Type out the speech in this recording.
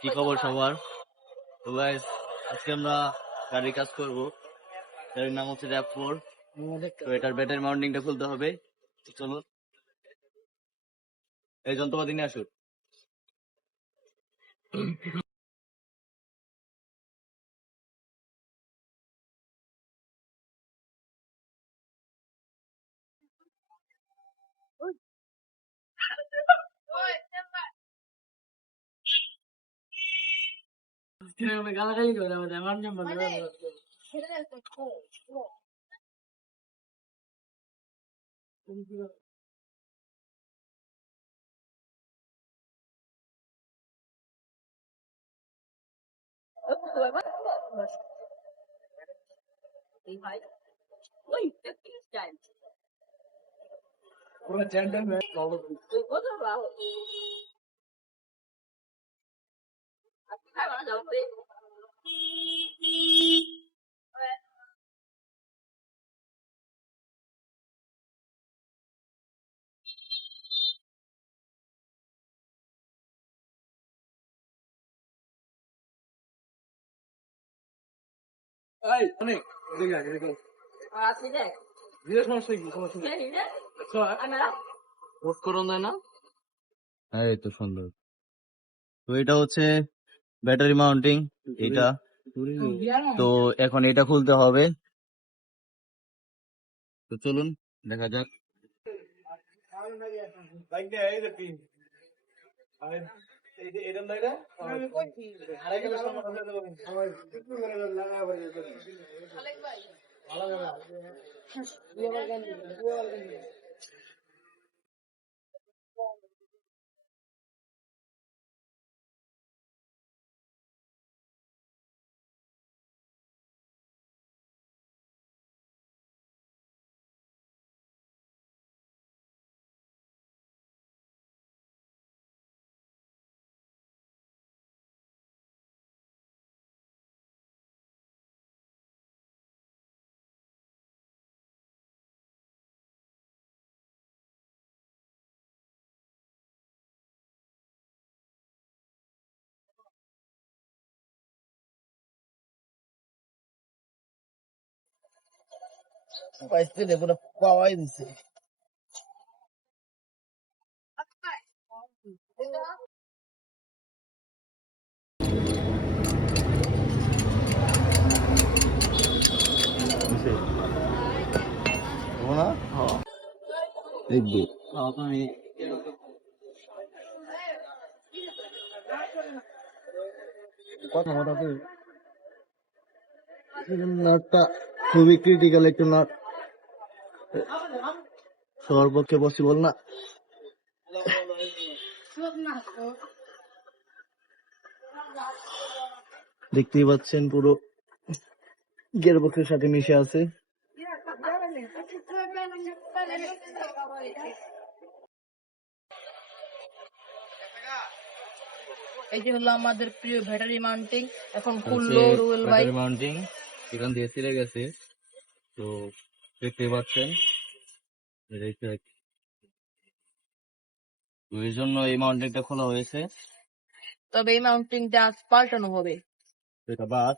কি খবর সবার? তো গাইস, আজকে আমরা গাড়ির কাজ করব। গাড়ির নাম হচ্ছে র্যাপ4। তো এটার ব্যাটারি মাউন্টিংটা খুলতে হবে। তো চলো, এই যন্ত্রপাতি নিয়ে আসুন। গালাগালি করে আমাদের আমার নাম্বার পুরো জেন্টলম্যান এই অনেক এদিকে সমস্যা কি সমস্যা পোস্ট করুন না। হ্যাঁ, এই তো সুন্দর। তো এটা হচ্ছে ব্যাটারি মাউন্টিং, এটা। তো এখন এটা খুলতে হবে। তো চলুন দেখা যাক। পাওয়াই দিছে না দেখবো তুমি কথা মোটামুটি নাটটা খুবই ক্রিটিক্যাল একটা নাট, সবার পক্ষে পসিবল না। দেখতেই পাচ্ছেন পুরো গিয়ারবক্সের সাথে মিশে আছে। এই যে হলো আমাদের প্রিয় ব্যাটারি মাউন্টিং এখন খুললো রুয়েল ভাই। ব্যাটারি মাউন্টিং এখান দিয়ে ছিঁড়ে গেছে, তো দেখতেই পাচ্ছেন। তো এই জন্য এই মাউন্টিংটা খোলা হয়েছে। তবে এই মাউন্টিংটা আজ পাল্টানো হবে। তো এটা বাদ,